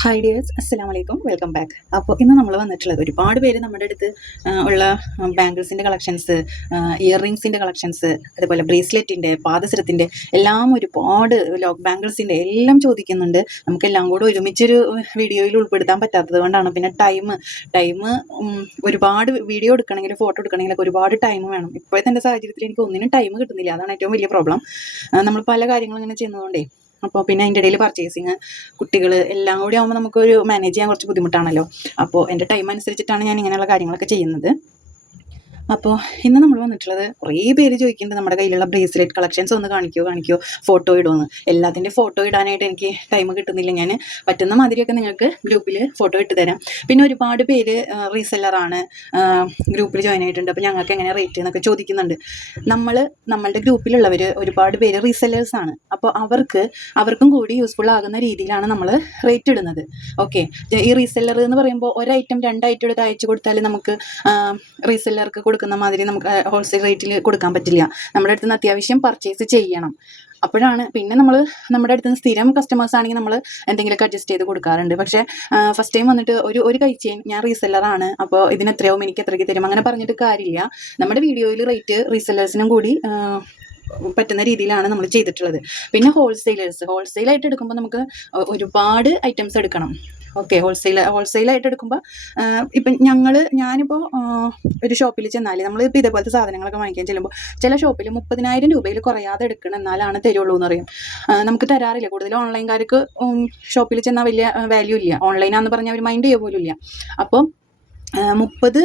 Hi dears അസ്സലാം വലൈക്കും welcome back അപ്പോൾ ഇന്ന് നമ്മൾ വന്നിട്ടുള്ളത് ഒരുപാട് പേര് നമ്മുടെ അടുത്ത് ഉള്ള ബാംഗിൾസിന്റെ കളക്ഷൻസ് ഇയർ റിങ്സിന്റെ കളക്ഷൻസ് അതുപോലെ ബ്രേസ്ലെറ്റിന്റെ പാദസരത്തിന്റെ എല്ലാം ഒരുപാട് ലോക്ക് ബാംഗിൾസിന്റെ എല്ലാം ചോദിക്കുന്നുണ്ട്. നമുക്കെല്ലാം കൂടെ ഒരുമിച്ചൊരു വീഡിയോയിൽ ഉൾപ്പെടുത്താൻ പറ്റാത്തത് കൊണ്ടാണ്. പിന്നെ ടൈം ടൈം ഒരുപാട് വീഡിയോ എടുക്കണമെങ്കിൽ ഫോട്ടോ എടുക്കണമെങ്കിലൊക്കെ ഒരുപാട് ടൈം വേണം. ഇപ്പോഴത്തെ സാഹചര്യത്തിൽ എനിക്ക് ഒന്നിനും ടൈം കിട്ടുന്നില്ല. അതാണ് ഏറ്റവും വലിയ പ്രോബ്ലം നമ്മൾ പല കാര്യങ്ങളും ഇങ്ങനെ ചെയ്യുന്നതുകൊണ്ടേ അപ്പോൾ പിന്നെ അതിന്റെ ഇടയിൽ പർച്ചേസിങ് കുട്ടികൾ എല്ലാം കൂടി ആകുമ്പോൾ നമുക്കൊരു മാനേജ് ചെയ്യാൻ കുറച്ച് ബുദ്ധിമുട്ടാണല്ലോ. അപ്പോൾ എന്റെ ടൈം അനുസരിച്ചിട്ടാണ് ഞാൻ ഇങ്ങനെയുള്ള കാര്യങ്ങളൊക്കെ ചെയ്യുന്നത്. അപ്പോൾ ഇന്ന് നമ്മൾ വന്നിട്ടുള്ളത് കുറേ പേര് ചോദിക്കുന്നുണ്ട് നമ്മുടെ കയ്യിലുള്ള ബ്രേസ്ലെറ്റ് കളക്ഷൻസ് ഒന്ന് കാണിക്കോ കാണിക്കോ ഫോട്ടോ ഇടുമെന്ന് എല്ലാത്തിന്റെ ഫോട്ടോ ഇടാനായിട്ട് എനിക്ക് ടൈം കിട്ടുന്നില്ല ഞാൻ പറ്റുന്ന മാതിരിയൊക്കെ നിങ്ങൾക്ക് ഗ്രൂപ്പിൽ ഫോട്ടോ ഇട്ട് തരാം. പിന്നെ ഒരുപാട് പേര് റീസെല്ലറാണ് ഗ്രൂപ്പിൽ ജോയിൻ ആയിട്ടുണ്ട്. അപ്പോൾ ഞങ്ങൾക്ക് എങ്ങനെ റേറ്റ് എന്നൊക്കെ ചോദിക്കുന്നുണ്ട്. നമ്മൾ നമ്മളുടെ ഗ്രൂപ്പിലുള്ളവർ ഒരുപാട് പേര് റീസെല്ലേഴ്സ് ആണ്. അപ്പോൾ അവർക്ക് അവർക്കും കൂടി യൂസ്ഫുൾ ആകുന്ന രീതിയിലാണ് നമ്മൾ റേറ്റ് ഇടുന്നത്. ഓക്കെ ഈ റീസെല്ലർ എന്ന് പറയുമ്പോൾ ഒരു ഐറ്റം രണ്ട് ഐറ്റം എടുത്ത് അയച്ചു കൊടുത്താൽ നമുക്ക് റീസെല്ലർക്ക് കൊടുക്കുന്ന മാതിരി നമുക്ക് ഹോൾസെയിൽ റേറ്റിൽ കൊടുക്കാൻ പറ്റില്ല. നമ്മുടെ അടുത്ത് നിന്ന് അത്യാവശ്യം പർച്ചേസ് ചെയ്യണം. അപ്പോഴാണ് പിന്നെ നമ്മൾ നമ്മുടെ അടുത്ത് നിന്ന് സ്ഥിരം കസ്റ്റമേഴ്സ് ആണെങ്കിൽ നമ്മൾ എന്തെങ്കിലുമൊക്കെ അഡ്ജസ്റ്റ് ചെയ്ത് കൊടുക്കാറുണ്ട്. പക്ഷേ ഫസ്റ്റ് ടൈം വന്നിട്ട് ഒരു ഒരു കഴിച്ചേൻ ഞാൻ റീസെല്ലറാണ് അപ്പോൾ ഇതിന് എത്രയാവും എനിക്ക് എത്രയ്ക്ക് തരും അങ്ങനെ പറഞ്ഞിട്ട് കാര്യമില്ല. നമ്മുടെ വീഡിയോയിൽ റേറ്റ് റീസെല്ലേഴ്സിനും കൂടി പറ്റുന്ന രീതിയിലാണ് നമ്മൾ ചെയ്തിട്ടുള്ളത്. പിന്നെ ഹോൾസെയിലേഴ്സ് ഹോൾസെയിലായിട്ട് എടുക്കുമ്പോൾ നമുക്ക് ഒരുപാട് ഐറ്റംസ് എടുക്കണം. ഓക്കെ ഹോൾസെയിൽ ഹോൾസെയിലായിട്ട് എടുക്കുമ്പോൾ ഇപ്പം ഞങ്ങൾ ഞാനിപ്പോൾ ഒരു ഷോപ്പിൽ ചെന്നാൽ നമ്മളിപ്പോൾ ഇതേപോലത്തെ സാധനങ്ങളൊക്കെ വാങ്ങിക്കാൻ ചെല്ലുമ്പോൾ ചില ഷോപ്പിൽ മുപ്പതിനായിരം രൂപയിൽ കുറയാതെ എടുക്കണം എന്നാലാണ് തരുള്ളൂ എന്ന് പറയും നമുക്ക് തരാറില്ല. കൂടുതൽ ഓൺലൈൻകാർക്ക് ഷോപ്പിൽ ചെന്നാൽ വലിയ വാല്യൂ ഇല്ല. ഓൺലൈനാന്ന് പറഞ്ഞാൽ അവർ മൈൻഡ് ചെയ്യുക പോലും ഇല്ല അപ്പം ആ, മുപ്പത്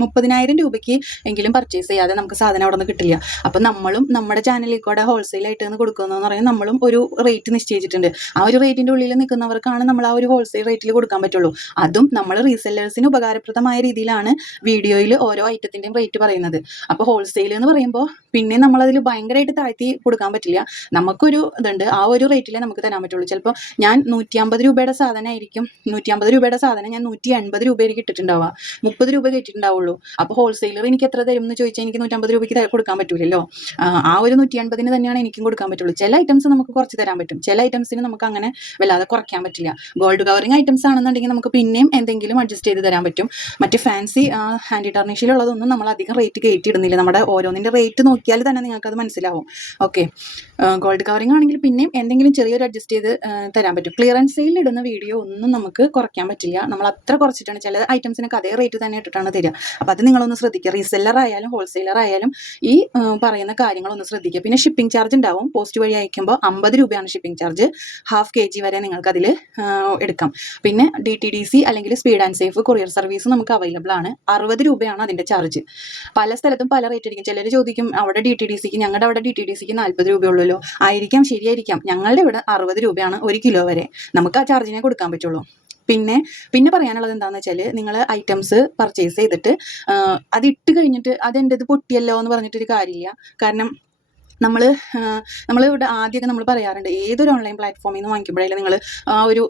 മുപ്പതിനായിരം രൂപയ്ക്ക് എങ്കിലും പർച്ചേസ് ചെയ്യാതെ നമുക്ക് സാധനം അവിടെ നിന്ന് കിട്ടില്ല. അപ്പം നമ്മളും നമ്മുടെ ചാനലിൽ കൂടെ ഹോൾസെയിലായിട്ട് നിന്ന് കൊടുക്കുന്നതെന്ന് പറയുന്നത് നമ്മളും ഒരു റേറ്റ് നിശ്ചയിച്ചിട്ടുണ്ട്. ആ ഒരു റേറ്റിന്റെ ഉള്ളിൽ നിൽക്കുന്നവർക്കാണ് നമ്മൾ ആ ഒരു ഹോൾസെയിൽ റേറ്റിൽ കൊടുക്കാൻ പറ്റുള്ളൂ. അതും നമ്മൾ റീസെല്ലേഴ്സിന് ഉപകാരപ്രദമായ രീതിയിലാണ് വീഡിയോയിൽ ഓരോ ഐറ്റത്തിന്റെയും റേറ്റ് പറയുന്നത്. അപ്പോൾ ഹോൾസെയിൽ എന്ന് പറയുമ്പോൾ പിന്നെ നമ്മളതിൽ ഭയങ്കരമായിട്ട് താഴ്ത്തി കൊടുക്കാൻ പറ്റില്ല. നമുക്കൊരു ഇതുണ്ട്. ആ ഒരു റേറ്റിലേ നമുക്ക് തരാൻ പറ്റുള്ളൂ. ചിലപ്പോൾ ഞാൻ നൂറ്റി അമ്പത് രൂപയുടെ സാധനമായിരിക്കും നൂറ്റി അമ്പത് രൂപയുടെ സാധനം ഞാൻ നൂറ്റി എൺപത് രൂപയായിരിക്കും ഇട്ടിട്ടുണ്ടാവുക മുപ്പത് രൂപ കയറ്റിട്ടുണ്ടാവുള്ളൂ അപ്പോൾ ഹോൾസെയിലർ എനിക്ക് എത്ര തരും എന്ന് ചോദിച്ചാൽ എനിക്ക് നൂറ്റമ്പത് രൂപയ്ക്ക് കൊടുക്കാൻ പറ്റൂലല്ലോ. ആ ഒരു നൂറ്റി അൻപതിന് തന്നെയാണ് എനിക്കും കൊടുക്കാൻ പറ്റുള്ളൂ. ചില ഐറ്റംസ് നമുക്ക് കുറച്ച് തരാൻ പറ്റും. ചില ഐറ്റംസിന് നമുക്ക് അങ്ങനെ വല്ലാതെ കുറയ്ക്കാൻ പറ്റില്ല. ഗോൾഡ് കവറിങ് ഐറ്റംസ് ആണെന്നുണ്ടെങ്കിൽ നമുക്ക് പിന്നെയും എന്തെങ്കിലും അഡ്ജസ്റ്റ് ചെയ്ത് തരാൻ പറ്റും. മറ്റ് ഫാൻസി ഹാൻഡി ടർണിഷിലുള്ളതൊന്നും നമ്മൾ അധികം റേറ്റ് കയറ്റിയിടുന്നില്ല നമ്മുടെ ഓരോന്നിന്റെ റേറ്റ് നോക്കിയാൽ തന്നെ നിങ്ങൾക്ക് അത് മനസ്സിലാവും ഓക്കെ ഗോൾഡ് കവറിങ് ആണെങ്കിൽ പിന്നെയും എന്തെങ്കിലും ചെറിയൊരു അഡ്ജസ്റ്റ് ചെയ്ത് തരാൻ പറ്റും. ക്ലിയറൻസ് സെയിലിടുന്ന വീഡിയോ ഒന്നും നമുക്ക് കുറയ്ക്കാൻ പറ്റില്ല. നമ്മൾ അത്ര കുറച്ചിട്ടാണ് ചില ഐറ്റംസിനൊക്കെ അതേ റേറ്റ് തന്നെ ഇട്ടിട്ടാണ് തരിക. അപ്പോൾ അത് നിങ്ങളൊന്ന് ശ്രദ്ധിക്കുക. റീസെല്ലർ ആയാലും ഹോൾസെയിലർ ആയാലും ഈ പറയുന്ന കാര്യങ്ങളൊന്ന് ശ്രദ്ധിക്കുക. പിന്നെ ഷിപ്പിംഗ് ചാർജ് ഉണ്ടാവും. പോസ്റ്റ് വഴി അയക്കുമ്പോൾ അമ്പത് രൂപയാണ് shipping charge half K G വരെ നിങ്ങൾക്ക് അതിൽ എടുക്കാം. പിന്നെ ഡി ടി ഡി സി അല്ലെങ്കിൽ speed and safe courier service നമുക്ക് അവൈലബിൾ ആണ്. അറുപത് രൂപയാണ് അതിന്റെ ചാർജ് പല സ്ഥലത്തും പല റേറ്റ് ആയിരിക്കും ചിലർ ചോദിക്കും അവിടെ ഡി ടി ഡി സിക്ക് ഞങ്ങളുടെ അവിടെ ഡി ടി ഡി സിക്ക് നാൽപ്പത് രൂപയുള്ളൂ ആയിരിക്കാം ശരിയായിരിക്കാം. ഞങ്ങളുടെ ഇവിടെ അറുപത് രൂപയാണ് ഒരു കിലോ വരെ. നമുക്ക് ആ ചാർജിനെ കൊടുക്കാൻ പറ്റുള്ളൂ. പിന്നെ പിന്നെ പറയാനുള്ളത് എന്താണെന്ന് വെച്ചാൽ നിങ്ങൾ ഐറ്റംസ് പർച്ചേസ് ചെയ്തിട്ട് അത് ഇട്ട് കഴിഞ്ഞിട്ട് അത് അതെന്റെത് പൊട്ടിയല്ലോ എന്ന് പറഞ്ഞിട്ടൊരു കാര്യമില്ല. കാരണം നമ്മൾ നമ്മൾ ഇവിടെ ആദ്യമൊക്കെ നമ്മൾ പറയാറുണ്ട് ഏതൊരു ഓൺലൈൻ പ്ലാറ്റ്ഫോമിൽ നിന്ന് വാങ്ങിക്കുമ്പോഴേ നിങ്ങൾ ആ ഒരു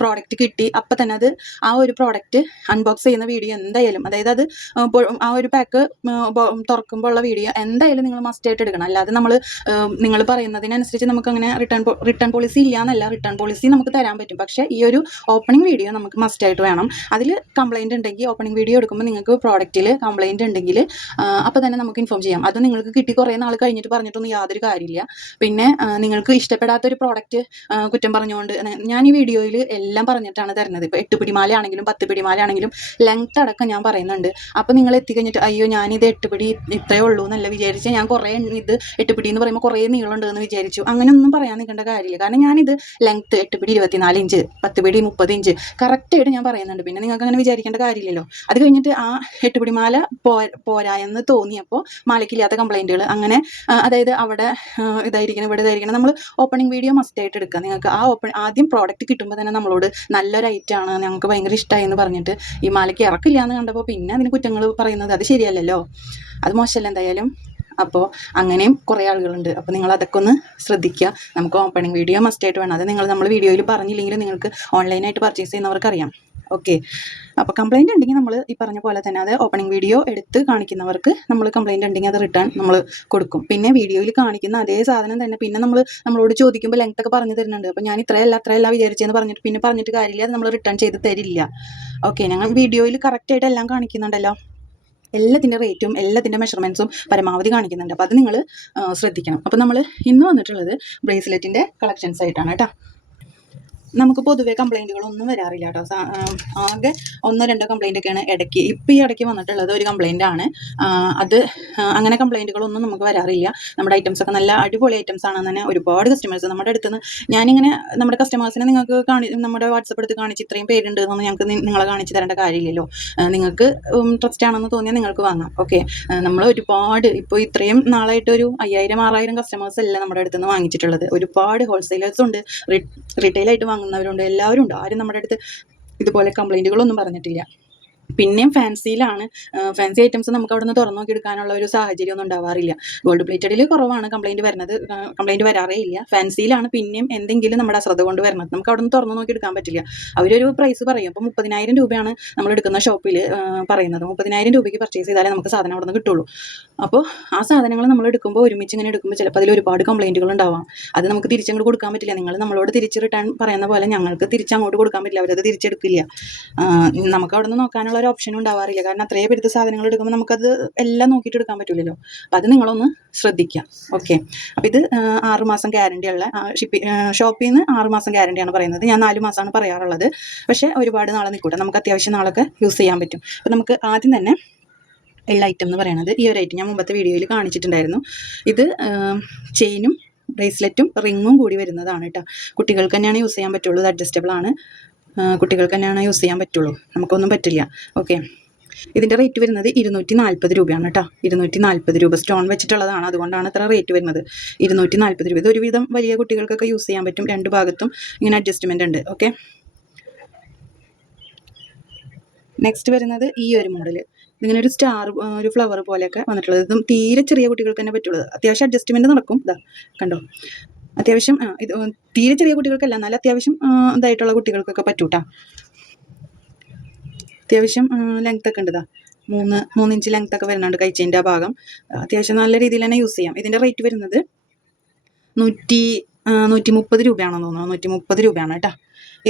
പ്രോഡക്റ്റ് കിട്ടി അപ്പം തന്നെ അത് ആ ഒരു പ്രോഡക്റ്റ് അൺബോക്സ് ചെയ്യുന്ന വീഡിയോ എന്തായാലും അതായത് അത് ആ, ഒരു പാക്ക് തുറക്കുമ്പോൾ ഉള്ള വീഡിയോ എന്തായാലും നിങ്ങൾ മസ്റ്റ് ആയിട്ട് എടുക്കണം. അല്ലാതെ നമ്മൾ നിങ്ങൾ പറയുന്നതിനനുസരിച്ച് നമുക്ക് അങ്ങനെ റിട്ടേൺ റിട്ടേൺ പോളിസി ഇല്ല എന്നല്ല റിട്ടേൺ പോളിസി നമുക്ക് തരാൻ പറ്റും. പക്ഷേ ഈ ഒരു ഓപ്പണിംഗ് വീഡിയോ നമുക്ക് മസ്റ്റ് ആയിട്ട് വേണം. അതിൽ കംപ്ലൈന്റ് ഉണ്ടെങ്കിൽ ഓപ്പണിംഗ് വീഡിയോ എടുക്കുമ്പോൾ നിങ്ങൾക്ക് പ്രോഡക്റ്റിൽ കംപ്ലൈന്റ് ഉണ്ടെങ്കിൽ അപ്പോൾ തന്നെ നമുക്ക് ഇൻഫോം ചെയ്യാം. അത് നിങ്ങൾക്ക് കിട്ടി കുറേ നാൾ കഴിഞ്ഞിട്ട് പറഞ്ഞിട്ടൊന്നും യാതൊരു കാര്യമില്ല. പിന്നെ നിങ്ങൾക്ക് ഇഷ്ടപ്പെടാത്ത ഒരു പ്രോഡക്റ്റ് കുറ്റം പറഞ്ഞുകൊണ്ട് ഞാൻ ഈ വീഡിയോയിൽ എല്ലാം പറഞ്ഞിട്ടാണ് തരുന്നത്. ഇപ്പോൾ എട്ട് പിടിമാലയാണെങ്കിലും പത്ത് പിടിമാല ആണെങ്കിലും ലെങ്ത് അടക്കം ഞാൻ പറയുന്നുണ്ട്. അപ്പോൾ നിങ്ങൾ എത്തിക്കഴിഞ്ഞിട്ട് അയ്യോ ഞാനിത് എട്ട് പിടി ഇത്രയേ ഉള്ളൂ എന്നല്ല വിചാരിച്ച് ഞാൻ കുറേ ഇത് എട്ട് പിടി എന്ന് പറയുമ്പോൾ കുറേ നീളമുണ്ട് എന്ന് വിചാരിച്ചു. അങ്ങനെ ഒന്നും പറയാൻ നിൽക്കേണ്ട കാര്യമില്ല. കാരണം ഞാനിത് ലെങ്ത് എട്ട് പിടി ഇരുപത്തിനാല് ഇഞ്ച് പത്ത് പിടി മുപ്പത് ഇഞ്ച് കറക്റ്റായിട്ട് ഞാൻ പറയുന്നുണ്ട്. പിന്നെ നിങ്ങൾക്ക് അങ്ങനെ വിചാരിക്കേണ്ട കാര്യമില്ലല്ലോ. അത് കഴിഞ്ഞിട്ട് ആ എട്ട് പിടിമാല പോ പോരാ എന്ന് തോന്നിയപ്പോൾ മാലയ്ക്കില്ലാത്ത കംപ്ലൈന്റുകൾ അങ്ങനെ അതായത് അവിടെ ഇതായിരിക്കണം ഇവിടെ ഇതായിരിക്കണം. നമ്മൾ ഓപ്പണിംഗ് വീഡിയോ മസ്റ്റ് ആയിട്ട് എടുക്കുക. നിങ്ങൾക്ക് ആ ഓപ്പൺ ആദ്യം പ്രോഡക്റ്റ് കിട്ടുമ്പോൾ തന്നെ നമ്മളോട് നല്ലൊരു ഐറ്റമാണ് ഞങ്ങൾക്ക് ഭയങ്കര ഇഷ്ടമായി എന്ന് പറഞ്ഞിട്ട് ഈ മാലയ്ക്ക് ഇറക്കില്ല എന്ന് കണ്ടപ്പോൾ പിന്നെ അതിന് കുറ്റങ്ങൾ പറയുന്നത് അത് ശരിയല്ലല്ലോ. അത് മോശമല്ല എന്തായാലും. അപ്പോൾ അങ്ങനെയും കുറേ ആളുകളുണ്ട്. അപ്പോൾ നിങ്ങൾ അതൊക്കെ ഒന്ന് ശ്രദ്ധിക്കുക. നമുക്ക് ഓപ്പണിംഗ് വീഡിയോ മസ്റ്റ് ആയിട്ട് വേണം. അത് നിങ്ങൾ നമ്മൾ വീഡിയോയിൽ പറഞ്ഞില്ലെങ്കിൽ നിങ്ങൾക്ക് ഓൺലൈനായിട്ട് പർച്ചേസ് ചെയ്യുന്നവർക്ക് അറിയാം ഓക്കെ അപ്പോൾ കംപ്ലൈന്റ് ഉണ്ടെങ്കിൽ നമ്മൾ ഈ പറഞ്ഞ പോലെ തന്നെ അത് ഓപ്പണിംഗ് വീഡിയോ എടുത്ത് കാണിക്കുന്നവർക്ക് നമ്മൾ കംപ്ലൈന്റ് ഉണ്ടെങ്കിൽ അത് റിട്ടേൺ നമ്മൾ കൊടുക്കും. പിന്നെ വീഡിയോയിൽ കാണിക്കുന്ന അതേ സാധനം തന്നെ. പിന്നെ നമ്മൾ നമ്മളോട് ചോദിക്കുമ്പോൾ ലെങ്ത് ഒക്കെ പറഞ്ഞു തരുന്നുണ്ട്. അപ്പോൾ ഞാൻ ഇത്രയല്ല അത്രയല്ല വിചാരിച്ചെന്ന് പറഞ്ഞിട്ട് പിന്നെ പറഞ്ഞിട്ട് കാര്യമില്ല. അത് നമ്മൾ റിട്ടേൺ ചെയ്ത് തരില്ല. ഓക്കെ ഞങ്ങൾ വീഡിയോയിൽ കറക്റ്റായിട്ട് എല്ലാം കാണിക്കുന്നുണ്ടല്ലോ. എല്ലാത്തിന്റെ റേറ്റും എല്ലാത്തിന്റെ മെഷർമെന്റ്സും പരമാവധി കാണിക്കുന്നുണ്ട്. അപ്പോൾ അത് നിങ്ങൾ ശ്രദ്ധിക്കണം. അപ്പോൾ നമ്മൾ ഇന്ന് വന്നിട്ടുള്ളത് ബ്രേസ്ലെറ്റിന്റെ കളക്ഷൻസ് ആയിട്ടാണ് കേട്ടോ. നമുക്ക് പൊതുവെ കംപ്ലൈന്റുകളൊന്നും വരാറില്ല കേട്ടോ ആകെ ഒന്നോ രണ്ടോ കംപ്ലൈന്റ് ഒക്കെയാണ് ഇടയ്ക്ക്. ഇപ്പോൾ ഈ ഇടയ്ക്ക് വന്നിട്ടുള്ളത് ഒരു കംപ്ലൈന്റ് ആണ്. അത് അങ്ങനെ കംപ്ലൈന്റുകളൊന്നും നമുക്ക് വരാറില്ല. നമ്മുടെ ഐറ്റംസ് ഒക്കെ നല്ല അടിപൊളി ഐറ്റംസ് ആണെന്ന് തന്നെ ഒരുപാട് കസ്റ്റമേഴ്സ് നമ്മുടെ അടുത്ത് നിന്ന് ഞാനിങ്ങനെ നമ്മുടെ കസ്റ്റമേഴ്സിനെ നിങ്ങൾക്ക് കാണി നമ്മുടെ വാട്സപ്പ് എടുത്ത് കാണിച്ച് ഇത്രയും പേരുണ്ട് എന്ന് ഞങ്ങൾക്ക് നിങ്ങളെ കാണിച്ച് തരേണ്ട കാര്യമില്ലല്ലോ. നിങ്ങൾക്ക് ട്രസ്റ്റ് ആണെന്ന് തോന്നിയാൽ നിങ്ങൾക്ക് വാങ്ങാം. ഓക്കെ നമ്മൾ ഒരുപാട് ഇപ്പോൾ ഇത്രയും നാളായിട്ട് ഒരു അയ്യായിരം ആറായിരം കസ്റ്റമേഴ്സ് അല്ല നമ്മുടെ അടുത്ത് നിന്ന് വാങ്ങിച്ചിട്ടുള്ളത്. ഒരുപാട് ഹോൾസെയിലേഴ്സ് ഉണ്ട്. റിട്ടെയിലായിട്ട് ആയിട്ട് വാങ്ങുന്നവരുണ്ട് എല്ലാവരും ഉണ്ട് ആരും നമ്മുടെ അടുത്ത് ഇതുപോലെ കംപ്ലൈന്റുകളൊന്നും പറഞ്ഞിട്ടില്ല. പിന്നെയും ഫാൻസിയിലാണ് ഫാൻസി ഐറ്റംസ് നമുക്ക് അവിടെ നിന്ന് തുറന്നു നോക്കി എടുക്കാനുള്ള ഒരു സാഹചര്യം ഒന്നും ഉണ്ടാവാറില്ല ഗോൾഡ് പ്ലേറ്റഡിൽ കുറവാണ് കംപ്ലൈന്റ് വരുന്നത് കംപ്ലൈന്റ് വരാറേ ഇല്ല. ഫാൻസിയിലാണ് പിന്നെയും എന്തെങ്കിലും നമ്മുടെ അശ്രദ്ധ കൊണ്ട് വരുന്നത്. നമുക്ക് അവിടെ നിന്ന് തുറന്നു നോക്കി എടുക്കാൻ പറ്റില്ല. അവരൊരു പ്രൈസ് പറയും. അപ്പോൾ മുപ്പതിനായിരം രൂപയാണ് നമ്മൾ എടുക്കുന്ന ഷോപ്പിൽ പറയുന്നത്. മുപ്പതിനായിരം രൂപയ്ക്ക് പർച്ചേസ് ചെയ്താലേ നമുക്ക് സാധനം അവിടെ നിന്ന് കിട്ടുള്ളൂ. അപ്പോൾ ആ സാധനങ്ങൾ നമ്മൾ എടുക്കുമ്പോൾ ഒരുമിച്ച് ഇങ്ങനെ എടുക്കുമ്പോൾ ചിലപ്പോൾ അതിൽ ഒരുപാട് കംപ്ലൈന്റുകൾ ഉണ്ടാവാം. അത് നമുക്ക് തിരിച്ചങ്ങോട്ട് കൊടുക്കാൻ പറ്റില്ല. നിങ്ങൾ നമ്മളോട് തിരിച്ച് റിട്ടേൺ പറയുന്ന പോലെ ഞങ്ങൾക്ക് തിരിച്ചങ്ങോട്ട് കൊടുക്കാൻ പറ്റില്ല. അവരത് തിരിച്ചെടുക്കില്ല. നമുക്ക് അവിടെ നിന്ന് നോക്കാനുള്ള ഒരു ഓപ്ഷനും ഉണ്ടാവാറില്ല. കാരണം അത്രയും പെരുത്ത സാധനങ്ങൾ എടുക്കുമ്പോൾ നമുക്കത് എല്ലാം നോക്കിയിട്ട് എടുക്കാൻ പറ്റില്ലല്ലോ അപ്പോൾ അത് നിങ്ങളൊന്ന് ശ്രദ്ധിക്കുക ഓക്കെ അപ്പോൾ ഇത് ആറുമാസം ആറ് മാസം ഗ്യാരണ്ടി ഉള്ള ഷിപ്പി ഷോപ്പിൽ നിന്ന് ആറുമാസം ഗ്യാരണ്ടിയാണ് പറയുന്നത്. ഞാൻ നാല് മാസമാണ് പറയാറുള്ളത്. പക്ഷേ ഒരുപാട് നാളെ നിൽക്കൂട്ടെ നമുക്ക് അത്യാവശ്യം നാളൊക്കെ യൂസ് ചെയ്യാൻ പറ്റും. അപ്പോൾ നമുക്ക് ആദ്യം തന്നെ ഉള്ള ഐറ്റം എന്ന് പറയുന്നത് ഈ ഒരു ഐറ്റം ഞാൻ മുമ്പത്തെ വീഡിയോയിൽ കാണിച്ചിട്ടുണ്ടായിരുന്നു. ഇത് ചെയിനും ബ്രേസ്ലെറ്റും റിങ്ങും കൂടി വരുന്നതാണ് കേട്ടോ കുട്ടികൾക്ക് തന്നെയാണ് യൂസ് ചെയ്യാൻ പറ്റുള്ളൂ. അഡ്ജസ്റ്റബിൾ ആണ്. കുട്ടികൾക്ക് തന്നെയാണ് യൂസ് ചെയ്യാൻ പറ്റുള്ളൂ. നമുക്കൊന്നും പറ്റില്ല. ഓക്കെ ഇതിന്റെ റേറ്റ് വരുന്നത് ഇരുന്നൂറ്റി നാൽപ്പത് രൂപയാണ് കേട്ടോ ഇരുന്നൂറ്റി നാൽപ്പത് രൂപ സ്റ്റോൺ വെച്ചിട്ടുള്ളതാണ്. അതുകൊണ്ടാണ് ഇത്ര റേറ്റ് വരുന്നത്. ഇരുന്നൂറ്റി നാൽപ്പത് രൂപ. ഇത് ഒരുവിധം വലിയ കുട്ടികൾക്കൊക്കെ യൂസ് ചെയ്യാൻ പറ്റും. രണ്ട് ഭാഗത്തും ഇങ്ങനെ അഡ്ജസ്റ്റ്മെന്റ് ഉണ്ട്. ഓക്കെ നെക്സ്റ്റ് വരുന്നത് ഈ ഒരു മോഡൽ ഇങ്ങനെ ഒരു സ്റ്റാർ ഒരു ഫ്ലവർ പോലെയൊക്കെ വന്നിട്ടുള്ളത്. ഇതും തീരെ ചെറിയ കുട്ടികൾക്ക് തന്നെ പറ്റുള്ളത് അത്യാവശ്യം അഡ്ജസ്റ്റ്മെന്റ് നടക്കും. ഇതാ കണ്ടോ? അത്യാവശ്യം ഇത് തീരെ ചെറിയ കുട്ടികൾക്കല്ല എന്നാലും അത്യാവശ്യം ഇതായിട്ടുള്ള കുട്ടികൾക്കൊക്കെ പറ്റൂട്ടാ. അത്യാവശ്യം ലെങ്ത് ഒക്കെ ഉണ്ടതാ. മൂന്ന് മൂന്ന് ഇഞ്ച് ലെങ്ത് ഒക്കെ വരുന്നുണ്ട് കഴിച്ചതിന്റെ ആ ഭാഗം. അത്യാവശ്യം നല്ല രീതിയിൽ തന്നെ യൂസ് ചെയ്യാം. ഇതിന്റെ റേറ്റ് വരുന്നത് നൂറ്റി നൂറ്റി മുപ്പത് രൂപയാണെന്ന് തോന്നുന്നു. നൂറ്റി മുപ്പത് രൂപയാണ് കേട്ടോ.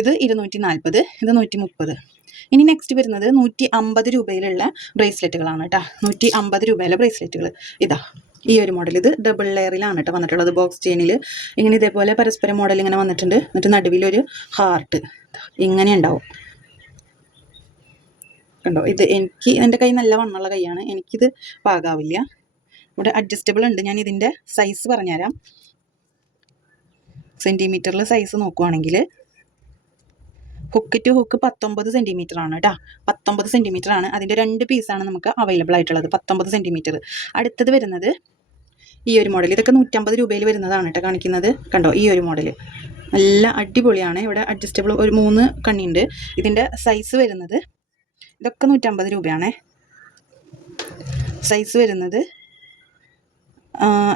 ഇത് ഇരുന്നൂറ്റി നാൽപ്പത് ഇത് നൂറ്റി മുപ്പത് ഇനി നെക്സ്റ്റ് വരുന്നത് നൂറ്റി അമ്പത് രൂപയിലുള്ള ബ്രേസ്ലെറ്റുകളാണ് കേട്ടോ. നൂറ്റി അമ്പത് രൂപയിലെ ബ്രേസ്ലെറ്റുകൾ ഇതാ. ഈ ഒരു മോഡൽ ഇത് ഡബിൾ ലെയറിലാണ് കേട്ടോ വന്നിട്ടുള്ളത്. ബോക്സ് ചെയിനിൽ ഇങ്ങനെ ഇതേപോലെ പരസ്പരം മോഡൽ ഇങ്ങനെ വന്നിട്ടുണ്ട്. എന്നിട്ട് നടുവിലൊരു ഹാർട്ട് ഇങ്ങനെ ഉണ്ടാവും. കണ്ടോ? ഇത് എനിക്ക് എന്റെ കൈ നല്ല വണ്ണുള്ള കൈയാണ്. എനിക്കിത് പാകാവില്ല. ഇവിടെ അഡ്ജസ്റ്റബിൾ ഉണ്ട്. ഞാൻ ഇതിന്റെ സൈസ് പറഞ്ഞുതരാം. സെന്റിമീറ്ററിൽ സൈസ് നോക്കുവാണെങ്കിൽ ഹുക്ക് ടു ഹുക്ക് പത്തൊമ്പത് സെന്റിമീറ്റർ ആണ് കേട്ടോ പത്തൊമ്പത് സെന്റിമീറ്റർ ആണ്. അതിന്റെ രണ്ട് പീസാണ് നമുക്ക് അവൈലബിൾ ആയിട്ടുള്ളത്. പത്തൊമ്പത് സെന്റിമീറ്റർ അടുത്തത് വരുന്നത് ഈ ഒരു മോഡൽ ഇതൊക്കെ നൂറ്റമ്പത് രൂപയിൽ വരുന്നതാണ് കേട്ടോ കാണിക്കുന്നത്. കണ്ടോ? ഈ ഒരു മോഡൽ നല്ല അടിപൊളിയാണ്. ഇവിടെ അഡ്ജസ്റ്റബിൾ ഒരു മൂന്ന് കണ്ണിയുണ്ട് ഇതിന്റെ സൈസ് വരുന്നത് ഇതൊക്കെ നൂറ്റമ്പത് രൂപയാണേ. സൈസ് വരുന്നത്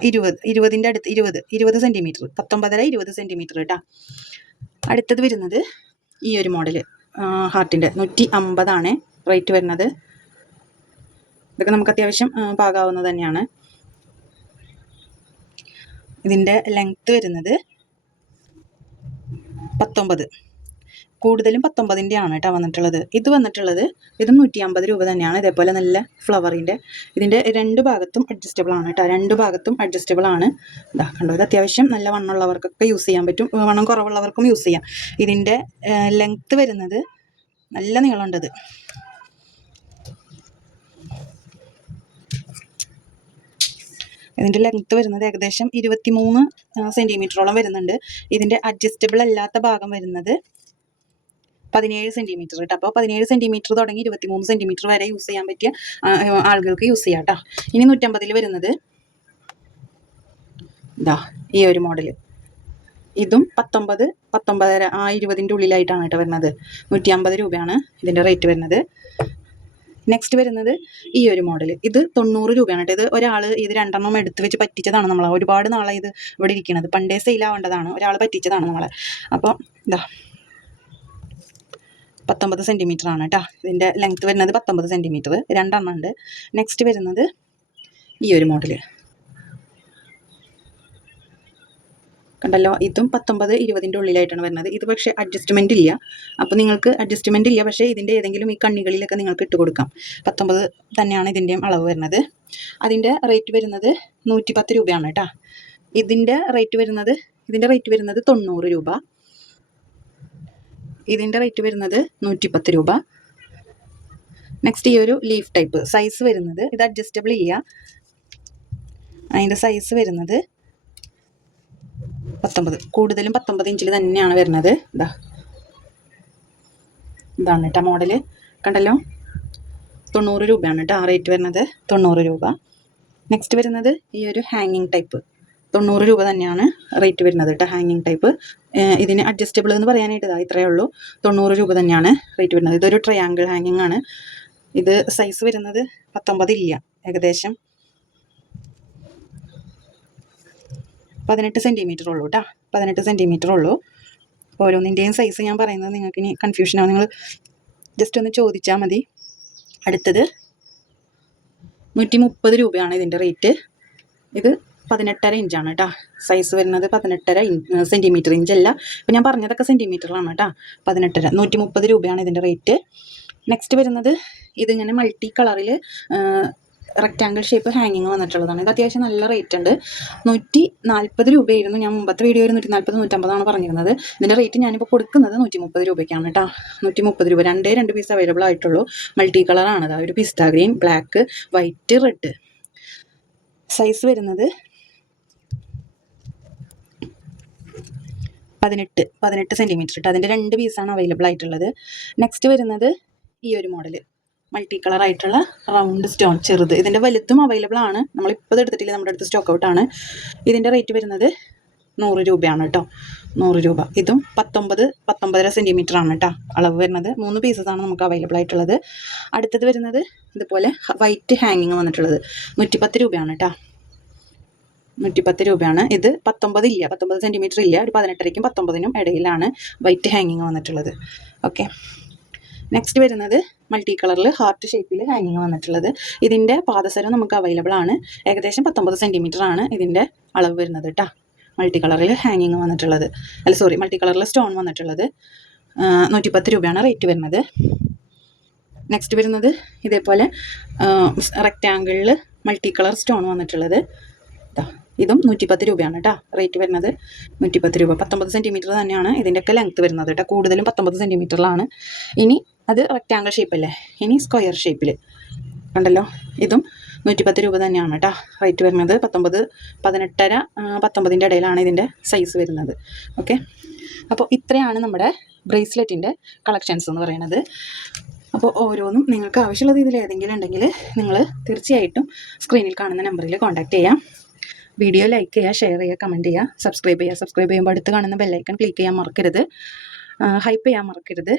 ഇരുപത് ഇരുപതിന്റെ അടുത്ത് ഇരുപത് ഇരുപത് സെന്റിമീറ്റർ പത്തൊമ്പതര ഇരുപത് സെന്റിമീറ്റർ കേട്ടോ അടുത്തത് വരുന്നത് ഈ ഒരു മോഡൽ ഹാർട്ടിന്റെ നൂറ്റി അമ്പതാണ് റേറ്റ് വരുന്നത്. ഇതൊക്കെ നമുക്ക് അത്യാവശ്യം പാകാവുന്നത് തന്നെയാണ്. ഇതിന്റെ ലെങ്ത്ത് വരുന്നത് പത്തൊമ്പത്. കൂടുതലും പത്തൊമ്പതിന്റെ ആണ് കേട്ടോ വന്നിട്ടുള്ളത്. ഇത് വന്നിട്ടുള്ളത് ഇത് നൂറ്റി അമ്പത് രൂപ തന്നെയാണ്. ഇതേപോലെ നല്ല ഫ്ലവറിന്റെ ഇതിന്റെ രണ്ട് ഭാഗത്തും അഡ്ജസ്റ്റബിൾ ആണ് കേട്ടോ. രണ്ട് ഭാഗത്തും അഡ്ജസ്റ്റബിൾ ആണ്. ഇതാ കണ്ടോ ഇത് അത്യാവശ്യം നല്ല വണ്ണമുള്ളവർക്കൊക്കെ യൂസ് ചെയ്യാൻ പറ്റും. വണ്ണം കുറവുള്ളവർക്കും യൂസ് ചെയ്യാം. ഇതിന്റെ ലെങ്ത്ത് വരുന്നത് നല്ല നീളമുണ്ട് ഇതിന്റെ ലെങ്ത്ത് വരുന്നത് ഏകദേശം ഇരുപത്തി മൂന്ന് സെന്റിമീറ്ററോളം വരുന്നുണ്ട്. ഇതിന്റെ അഡ്ജസ്റ്റബിൾ അല്ലാത്ത ഭാഗം വരുന്നത് പതിനേഴ് സെന്റിമീറ്റർ കേട്ടോ അപ്പോൾ പതിനേഴ് സെന്റിമീറ്റർ തുടങ്ങി ഇരുപത്തിമൂന്ന് സെന്റിമീറ്റർ വരെ യൂസ് ചെയ്യാൻ പറ്റിയ ആളുകൾക്ക് യൂസ് ചെയ്യാം കേട്ടോ ഇനി നൂറ്റമ്പതിൽ വരുന്നത് ഇതാ ഈ ഒരു മോഡൽ ഇതും പത്തൊമ്പത് പത്തൊമ്പതര ആ ഇരുപതിന്റെ ഉള്ളിലായിട്ടാണ് കേട്ടോ വരുന്നത്. നൂറ്റി അമ്പത് രൂപയാണ് ഇതിന്റെ റേറ്റ് വരുന്നത്. നെക്സ്റ്റ് വരുന്നത് ഈ ഒരു മോഡൽ ഇത് തൊണ്ണൂറ് രൂപയാണ് കേട്ടോ. ഇത് ഒരാൾ ഇത് രണ്ടെണ്ണം എടുത്ത് വെച്ച് പറ്റിച്ചതാണ് നമ്മൾ ഒരുപാട് നാളെ ഇത് ഇവിടെ ഇരിക്കുന്നത് പണ്ടേ സെയിലാവേണ്ടതാണ് ഒരാൾ പറ്റിച്ചതാണ് നമ്മളെ. അപ്പോൾ ഇതാ. പത്തൊമ്പത് സെന്റിമീറ്റർ ആണ് കേട്ടോ. ഇതിന്റെ ലെങ്ത്ത് വരുന്നത് പത്തൊമ്പത് സെന്റിമീറ്റർ രണ്ടെണ്ണം ഉണ്ട്. നെക്സ്റ്റ് വരുന്നത് ഈ ഒരു മോഡൽ കണ്ടല്ലോ? ഇതും പത്തൊമ്പത് ഇരുപതിന്റെ ഉള്ളിലായിട്ടാണ് വരുന്നത്. ഇത് പക്ഷേ അഡ്ജസ്റ്റ്മെന്റ് ഇല്ല. അപ്പോൾ നിങ്ങൾക്ക് അഡ്ജസ്റ്റ്മെന്റ് ഇല്ല. പക്ഷേ ഇതിന്റെ ഏതെങ്കിലും ഈ കണ്ണികളിലൊക്കെ നിങ്ങൾക്ക് ഇട്ട് കൊടുക്കാം. പത്തൊമ്പത് തന്നെയാണ് ഇതിന്റെയും അളവ് വരുന്നത്. അതിന്റെ റേറ്റ് വരുന്നത് നൂറ്റി പത്ത് രൂപയാണ് കേട്ടോ. ഇതിന്റെ റേറ്റ് വരുന്നത് ഇതിന്റെ റേറ്റ് വരുന്നത് തൊണ്ണൂറ് രൂപ. ഇതിന്റെ റേറ്റ് വരുന്നത് നൂറ്റിപ്പത്ത് രൂപ. നെക്സ്റ്റ് ഈ ഒരു ലീഫ് ടൈപ്പ് സൈസ് വരുന്നത്. ഇത് അഡ്ജസ്റ്റബിൾ ഇല്ല. അതിന്റെ സൈസ് വരുന്നത് പത്തൊമ്പത്. കൂടുതലും പത്തൊമ്പത് ഇഞ്ചിൽ തന്നെയാണ് വരുന്നത്. ഇതാ ഇതാണ് കേട്ടോ മോഡൽ കണ്ടല്ലോ? തൊണ്ണൂറ് രൂപയാണ് കേട്ടോ ആ റേറ്റ് വരുന്നത്. തൊണ്ണൂറ് രൂപ. നെക്സ്റ്റ് വരുന്നത് ഈ ഒരു ഹാങ്ങിങ് ടൈപ്പ് തൊണ്ണൂറ് രൂപ തന്നെയാണ് റേറ്റ് വരുന്നത് കേട്ടോ ഹാങ്ങിങ് ടൈപ്പ് ഇതിന് അഡ്ജസ്റ്റബിൾ എന്ന് പറയാനായിട്ട് ഇതാ ഇത്രയേ ഉള്ളൂ. തൊണ്ണൂറ് രൂപ തന്നെയാണ് റേറ്റ് വരുന്നത്. ഇതൊരു ട്രയാങ്കിൾ ഹാങ്ങിങ് ആണ്. ഇത് സൈസ് വരുന്നത് പത്തൊമ്പത് ഇല്ല. ഏകദേശം പതിനെട്ട് സെന്റിമീറ്റർ ഉള്ളൂ കേട്ടോ പതിനെട്ട് സെന്റിമീറ്റർ ഉള്ളൂ. ഓരോന്നിന്റെയും സൈസ് ഞാൻ പറയുന്നത് നിങ്ങൾക്ക് ഇനി കൺഫ്യൂഷനാണ് നിങ്ങൾ ജസ്റ്റ് ഒന്ന് ചോദിച്ചാൽ മതി. അടുത്തത് നൂറ്റി മുപ്പത് രൂപയാണ് ഇതിന്റെ റേറ്റ് ഇത് പതിനെട്ടര ഇഞ്ചാണ് കേട്ടോ സൈസ് വരുന്നത് പതിനെട്ടര സെന്റിമീറ്റർ ഇഞ്ചല്ല ഇപ്പം ഞാൻ പറഞ്ഞതൊക്കെ സെന്റിമീറ്ററിലാണ് കേട്ടോ പതിനെട്ടര നൂറ്റി മുപ്പത് രൂപയാണ് ഇതിന്റെ റേറ്റ് നെക്സ്റ്റ് വരുന്നത് ഇതിങ്ങനെ മൾട്ടി കളറിൽ റെക്റ്റാങ്കിൾ ഷേപ്പ് ഹാങ്ങിങ് വന്നിട്ടുള്ളതാണ്. ഇത് അത്യാവശ്യം നല്ല റേറ്റ് ഉണ്ട്. നൂറ്റി നാൽപ്പത് രൂപയായിരുന്നു. ഞാൻ മുമ്പത്തെ വീഡിയോ നൂറ്റി നാൽപ്പത് നൂറ്റമ്പതാണ് പറഞ്ഞിരുന്നത്. ഇതിന്റെ റേറ്റ് ഞാനിപ്പോൾ കൊടുക്കുന്നത് നൂറ്റി മുപ്പത് രൂപയ്ക്കാണ് കേട്ടോ. നൂറ്റി മുപ്പത് രൂപ. രണ്ടേ രണ്ട് പീസ് അവൈലബിൾ ആയിട്ടുള്ളൂ. മൾട്ടി കളറാണ് അതായത് ഒരു pista green black white red size വരുന്നത് പതിനെട്ട് പതിനെട്ട് സെന്റിമീറ്റർ ഇട്ട് അതിന്റെ രണ്ട് പീസാണ് അവൈലബിൾ ആയിട്ടുള്ളത്. നെക്സ്റ്റ് വരുന്നത് ഈ ഒരു മോഡൽ മൾട്ടി കളർ ആയിട്ടുള്ള റൗണ്ട് സ്റ്റോൺ ചെറുത്. ഇതിന്റെ വലുത്തും അവൈലബിൾ ആണ്. നമ്മളിപ്പോൾ എടുത്തിട്ടില്ല? നമ്മുടെ അടുത്ത് സ്റ്റോക്ക് ഔട്ടാണ് ഇതിന്റെ റേറ്റ് വരുന്നത് നൂറ് രൂപയാണ് കേട്ടോ നൂറ് രൂപ. ഇതും പത്തൊമ്പത് പത്തൊമ്പതര സെന്റിമീറ്റർ ആണ് കേട്ടോ അളവ് വരുന്നത്. മൂന്ന് പീസസ് ആണ് നമുക്ക് അവൈലബിൾ ആയിട്ടുള്ളത്. അടുത്തത് വരുന്നത് ഇതുപോലെ വൈറ്റ് ഹാങ്ങിങ് വന്നിട്ടുള്ളത്. നൂറ്റിപ്പത്ത് രൂപയാണ് കേട്ടോ നൂറ്റിപ്പത്ത് രൂപയാണ്. ഇത് പത്തൊമ്പത് ഇല്ല പത്തൊമ്പത് സെന്റിമീറ്റർ ഇല്ല. ഒരു പതിനെട്ടരയ്ക്കും പത്തൊമ്പതിനും ഇടയിലാണ് വൈറ്റ് ഹാങ്ങിങ് വന്നിട്ടുള്ളത്. ഓക്കെ നെക്സ്റ്റ് വരുന്നത് മൾട്ടി കളറിൽ ഹാർട്ട് ഷേപ്പിൽ ഹാങ്ങിങ് വന്നിട്ടുള്ളത്. ഇതിന്റെ പാദസരം നമുക്ക് അവൈലബിൾ ആണ്. ഏകദേശം പത്തൊമ്പത് സെന്റിമീറ്റർ ആണ് ഇതിന്റെ അളവ് വരുന്നത് കേട്ടോ മൾട്ടി കളറിൽ ഹാങ്ങിങ് വന്നിട്ടുള്ളത്. അല്ല സോറി മൾട്ടി കളറിൽ സ്റ്റോൺ വന്നിട്ടുള്ളത് നൂറ്റിപ്പത്ത് രൂപയാണ് റേറ്റ് വരുന്നത്. നെക്സ്റ്റ് വരുന്നത് ഇതേപോലെ റെക്റ്റാങ്കിളിൽ മൾട്ടി കളർ സ്റ്റോൺ വന്നിട്ടുള്ളത്. ദാ ഇതും നൂറ്റിപ്പത്ത് രൂപയാണ് കേട്ടോ. റേറ്റ് വരുന്നത് നൂറ്റിപ്പത്ത് രൂപ. പത്തൊമ്പത് സെന്റിമീറ്റർ തന്നെയാണ് ഇതിന്റെയൊക്കെ ലെങ്ത്ത് വരുന്നത് കേട്ടോ. കൂടുതലും പത്തൊമ്പത് സെന്റിമീറ്ററിലാണ് ഇനി അത് റെക്റ്റാങ്കിൾ ഷേപ്പല്ലേ ഇനി സ്ക്വയർ ഷേപ്പിൽ കണ്ടല്ലോ? ഇതും നൂറ്റിപ്പത്ത് രൂപ തന്നെയാണ് കേട്ടോ. റേറ്റ് വരുന്നത് പത്തൊമ്പത് പതിനെട്ടര പത്തൊമ്പതിന്റെ ഇടയിലാണ് ഇതിന്റെ സൈസ് വരുന്നത്. ഓക്കെ അപ്പോൾ ഇത്രയാണ് നമ്മുടെ ബ്രേസ്ലെറ്റിന്റെ കളക്ഷൻസ് എന്ന് പറയുന്നത്. അപ്പോൾ ഓരോന്നും നിങ്ങൾക്ക് ആവശ്യമുള്ളത് ഇതിൽ ഏതെങ്കിലും ഉണ്ടെങ്കിൽ നിങ്ങൾ തീർച്ചയായിട്ടും സ്ക്രീനിൽ കാണുന്ന നമ്പറിൽ കോൺടാക്റ്റ് ചെയ്യാം. വീഡിയോ ലൈക്ക് ചെയ്യുക ഷെയർ ചെയ്യുക കമന്റ് ചെയ്യുക സബ്സ്ക്രൈബ് ചെയ്യുക. സബ്സ്ക്രൈബ് ചെയ്യുമ്പോൾ അടുത്ത് കാണുന്ന ബെല്ലൈക്കൺ ക്ലിക്ക് ചെയ്യാൻ മറക്കരുത്. ഹൈപ്പ് ചെയ്യാൻ മറക്കരുത്.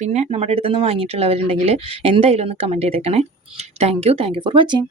പിന്നെ നമ്മുടെ അടുത്തുനിന്ന് വാങ്ങിയിട്ടുള്ളവരുണ്ടെങ്കിൽ എന്തായാലും ഒന്ന് കമന്റ് ചെയ്തേക്കണേ. Thank you thank you for watching